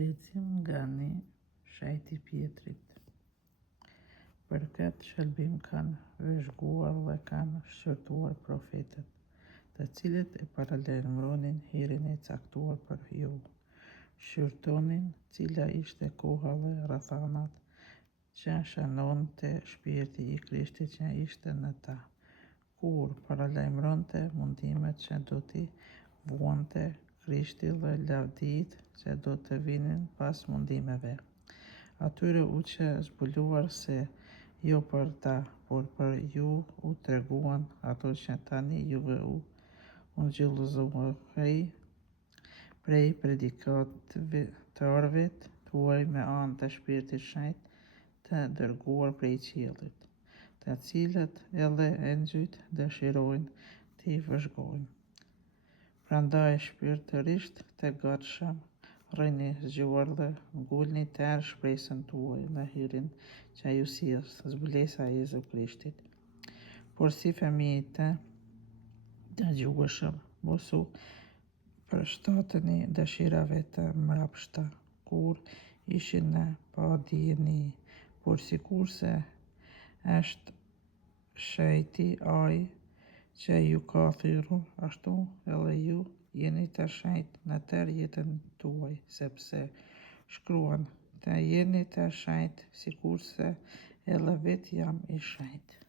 Lexim nga një shajti Pjetrit. Për këtë shëlbim kanë vëzhguar dhe kanë shqyrtuar profetët, të cilët e paralajmëronin hirin e caktuar për ju. Shqyrtonin cila ishte koha dhe rrethanat që shënonte shpirti i Krishtit që ishte në ta, kur paralajmëronte mundimet që do t'i vuante Krishti dhe lavditë që do të vinin pas mundimeve. Atyre u që zbuluar se jo për ta, por për ju u treguan ato që tani juve u ngjillëzohej prej predikatërve tuaj me anë të Shpirtit Shenjtë të dërguar prej qiellit, të cilët edhe engjëjt dëshirojnë t'i vëzhgojnë. Prandaj shpirtërisht të gatshëm rrini zgjuar dhe ngulni tërë shpresën tuaj në hirin që ju sjell zbulesa e Jezu Krishtit. Por si fëmijë të dëgjueshëm, mos u përshtateni dëshirave të mbrapshta kur ishin në padijeni, por sikurse është shejti ai që ju ka thirrur, ashtu edhe ju jeni të shenjtë në tërë jetën tuaj, sepse shkruan të jeni të shenjtë sikurse edhe vetë jam i shenjtë.